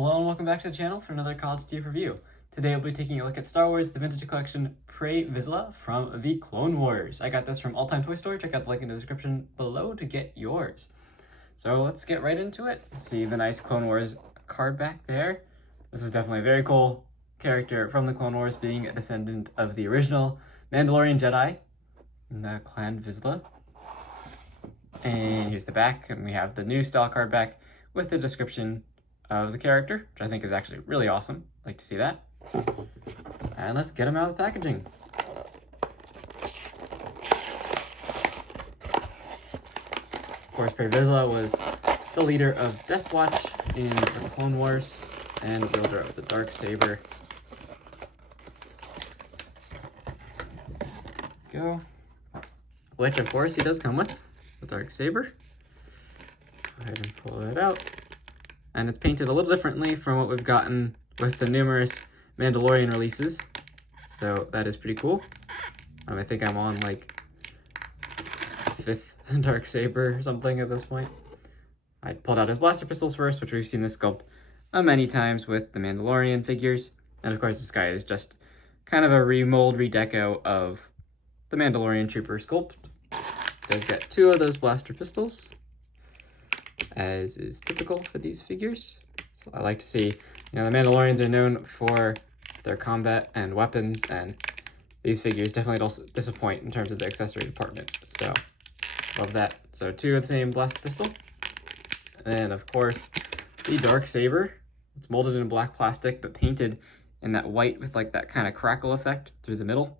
Hello and welcome back to the channel for another College Deep review. Today I'll be taking a look at Star Wars The Vintage Collection Vizsla from the Clone Wars. I got this from All Time Toy Store. Check out the link in the description below to get yours. So let's get right into it. See the nice Clone Wars card back there. This is definitely a very cool character from the Clone Wars, being a descendant of the original Mandalorian Jedi in the clan Vizsla. And here's the back, and we have the new style card back with the description of the character, which I think is actually really awesome. Like to see that. And let's get him out of the packaging. Of course, Vizsla was the leader of Death Watch in the Clone Wars and wielder of the Darksaber. Go. Which, of course, he does come with the Darksaber. Go ahead and pull that out. And it's painted a little differently from what we've gotten with the numerous Mandalorian releases. So that is pretty cool. I think I'm on like 5th Darksaber or something at this point. I pulled out his blaster pistols first, which we've seen this sculpt many times with the Mandalorian figures. And of course this guy is just kind of a remold, redeco of the Mandalorian Trooper sculpt. Does get 2 of those blaster pistols, as is typical for these figures. So I like to see, the Mandalorians are known for their combat and weapons, and these figures definitely don't disappoint in terms of the accessory department. So love that. So 2 of the same blaster pistol. And then of course the Darksaber. It's molded in black plastic but painted in that white with like that kind of crackle effect through the middle.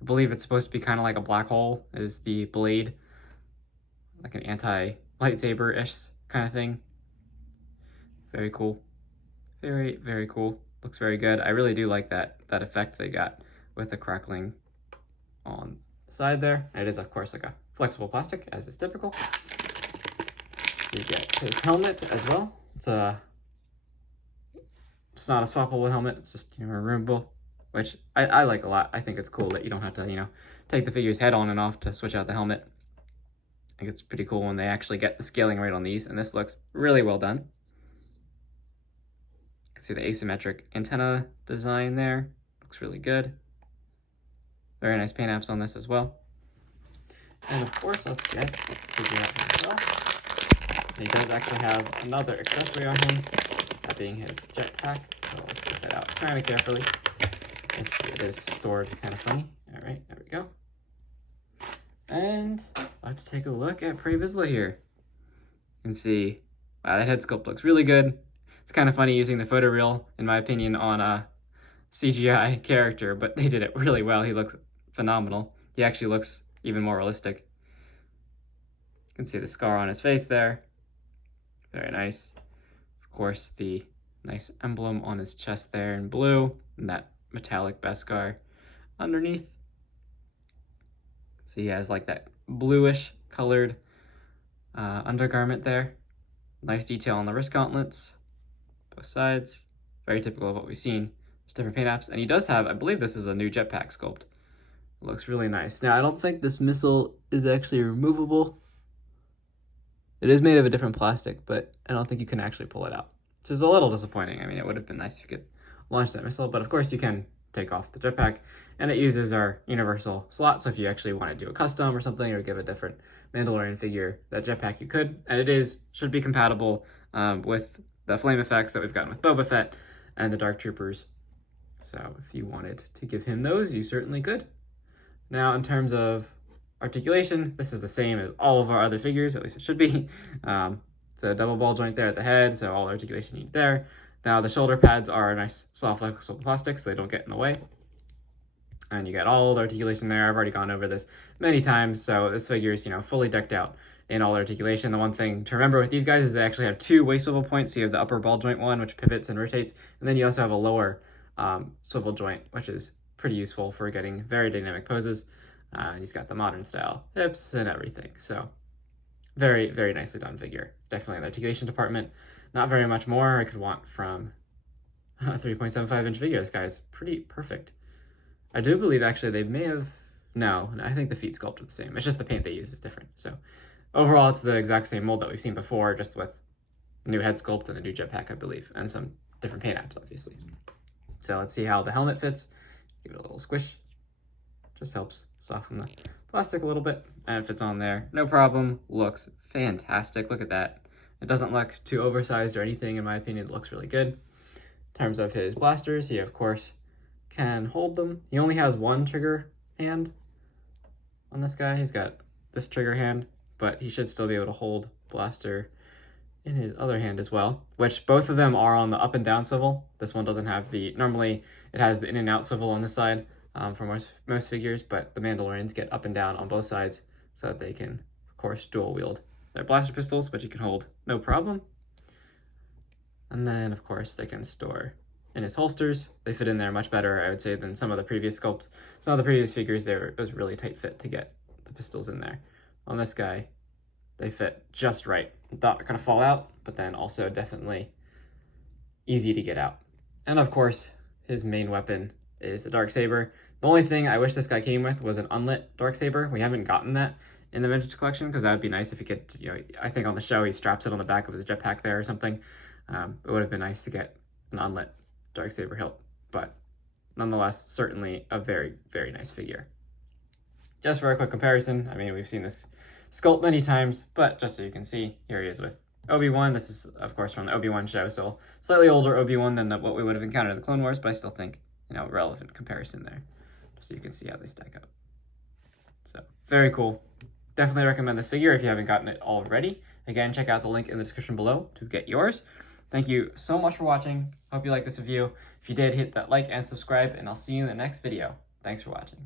I believe it's supposed to be kind of like a black hole is the blade, like an anti-lightsaber-ish kind of thing. Very cool. Very, very cool. Looks very good. I really do like that effect they got with the crackling on the side there. It is, of course, like a flexible plastic, as is typical. You get his helmet as well. It's not a swappable helmet. It's just removable, which I like a lot. I think it's cool that you don't have to take the figure's head on and off to switch out the helmet. I think it's pretty cool when they actually get the scaling right on these, and this looks really well done. You can see the asymmetric antenna design there. Looks really good. Very nice paint apps on this as well. And of course, let's get the figure out himself. He does actually have another accessory on him, that being his jetpack. So let's get that out kind of carefully. It is stored kind of funny. All right, there we go. And let's take a look at Vizsla here. You can see, wow, that head sculpt looks really good. It's kind of funny using the photoreal, in my opinion, on a CGI character, but they did it really well. He looks phenomenal. He actually looks even more realistic. You can see the scar on his face there. Very nice. Of course, the nice emblem on his chest there in blue, and that metallic Beskar underneath. So he has like that bluish colored undergarment there. Nice detail on the wrist gauntlets, both sides. Very typical of what we've seen. There's different paint apps, and he does have, I believe this is a new jetpack sculpt. It looks really nice. Now I don't think this missile is actually removable. It is made of a different plastic, but I don't think you can actually pull it out, which is a little disappointing. I mean, it would have been nice if you could launch that missile, but of course you can take off the jetpack, and it uses our universal slot. So if you actually want to do a custom or something, or give a different Mandalorian figure that jetpack, you could. And it should be compatible with the flame effects that we've gotten with Boba Fett and the Dark Troopers. So if you wanted to give him those, you certainly could. Now, in terms of articulation, this is the same as all of our other figures, at least it should be. So a double ball joint there at the head, so all articulation you need there. Now the shoulder pads are a nice soft flexible plastic, so they don't get in the way. And you get all the articulation there. I've already gone over this many times, so this figure is fully decked out in all articulation. The one thing to remember with these guys is they actually have 2 waist swivel points. So you have the upper ball joint one, which pivots and rotates, and then you also have a lower swivel joint, which is pretty useful for getting very dynamic poses. He's got the modern style hips and everything. So very, very nicely done figure. Definitely in the articulation department. Not very much more I could want from a 3.75 inch figure. This guy's pretty perfect. I do believe actually they may have, no, I think the feet sculpt are the same. It's just the paint they use is different. So overall, it's the exact same mold that we've seen before, just with a new head sculpt and a new jetpack, I believe, and some different paint apps, obviously. So let's see how the helmet fits. Give it a little squish. Just helps soften the plastic a little bit, and it fits on there. No problem. Looks fantastic. Look at that. It doesn't look too oversized or anything, in my opinion. It looks really good. In terms of his blasters, he, of course, can hold them. He only has one trigger hand on this guy. He's got this trigger hand, but he should still be able to hold blaster in his other hand as well, which both of them are on the up and down swivel. This one doesn't have the, normally it has the in and out swivel on this side for most figures, but the Mandalorians get up and down on both sides so that they can, of course, dual wield their blaster pistols, which you can hold no problem. And then, of course, they can store in his holsters. They fit in there much better, I would say, than some of the previous sculpts. Some of the previous figures, it was really tight fit to get the pistols in there. On this guy, they fit just right. Not gonna fall out, but then also definitely easy to get out. And of course, his main weapon is the Darksaber. The only thing I wish this guy came with was an unlit Darksaber. We haven't gotten that in the vintage collection, because that would be nice if he could, I think on the show he straps it on the back of his jetpack there or something. It would have been nice to get an unlit Darksaber hilt, but nonetheless, certainly a very, very nice figure. Just for a quick comparison, I mean, we've seen this sculpt many times, but just so you can see, here he is with Obi-Wan. This is, of course, from the Obi-Wan show, so slightly older Obi-Wan than what we would have encountered in the Clone Wars, but I still think, relevant comparison there, just so you can see how they stack up. So, very cool. Definitely recommend this figure if you haven't gotten it already. Again, check out the link in the description below to get yours. Thank you so much for watching. Hope you liked this review. If you did, hit that like and subscribe, and I'll see you in the next video. Thanks for watching.